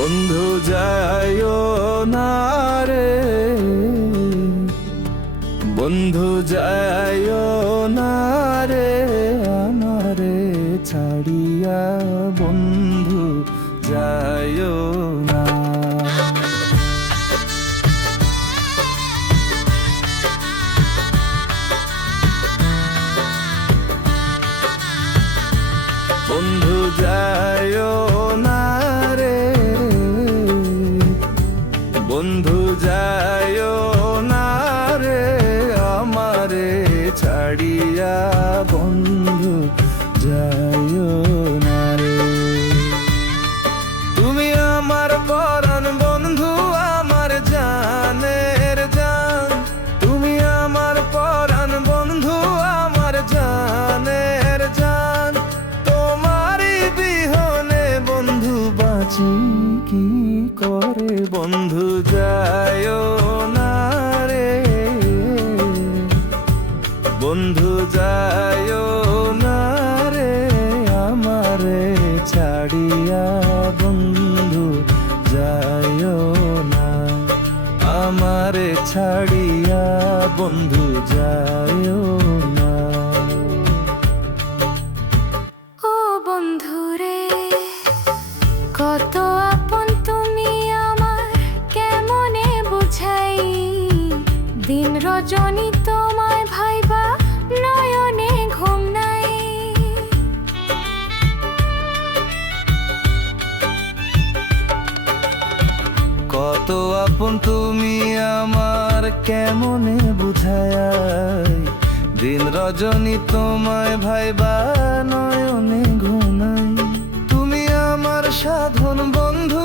বন্ধু যায় না রে। বন্ধু যায় না রে, আমারে ছাড়িয়া বন্ধু যায় না। বন্ধু যায় বন্ধু যায় না। আমারে ছাড়িয়া বন্ধু যায় না। ও বন্ধুরে, কত আপন তুমি আমার, কেমনে বুঝাই? দিন রজনী তোমায় ভাইবা কত আপন তুমি আমার কেমনে বুঝায়? দিন রজনী তোমায় ভাইবা নয়নে ঘুমাই তুমি আমার সাধন বন্ধু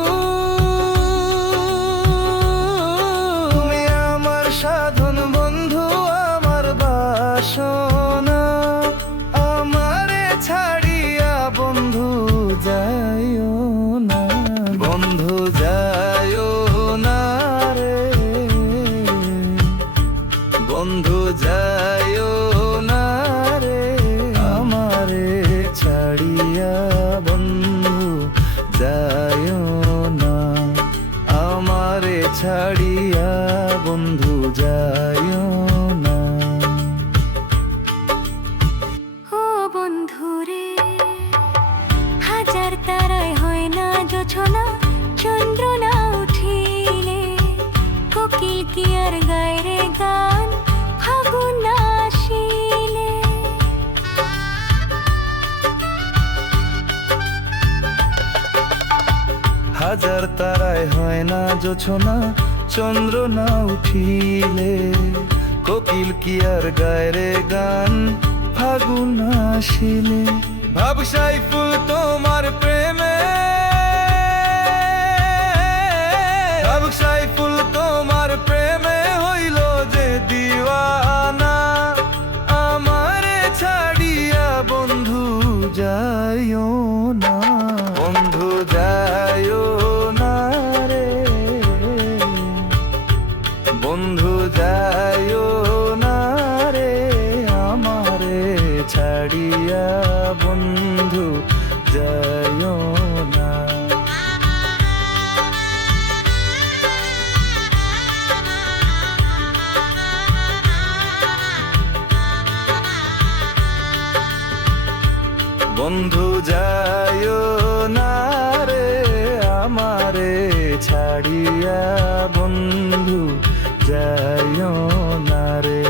বন্ধু যাইও না। ও হাজার তারায় হয় না যোছনা চন্দ্র না উঠিলে। কোকিল কি আর গায় রে গান ফাগুন না আসিলে। হাজার তারায় হয় না জোছনা চন্দ্র না উঠিলে, কোকিল কি আর গায় রে গান? ফাগুন আসিলে। ভাবসাই ফুল তোমার প্রেমে। ভাবসাই ফুল তোমার প্রেমে হইল যে দিওয়ানা। আমারে ছাড়িয়া বন্ধু যাইও না। বন্ধু, যাইও না রে, আমারে ছাড়িয়া বন্ধু, যাইও না রে।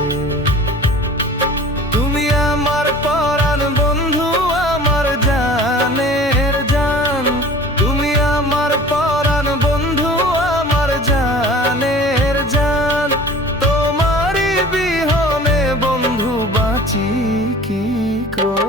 তুমি আমার পরাণ বন্ধু, আমার জানের জান। তুমি আমার পরাণ বন্ধু, আমার জানের জান। তোমারই বিহনে বন্ধু বাঁচি কি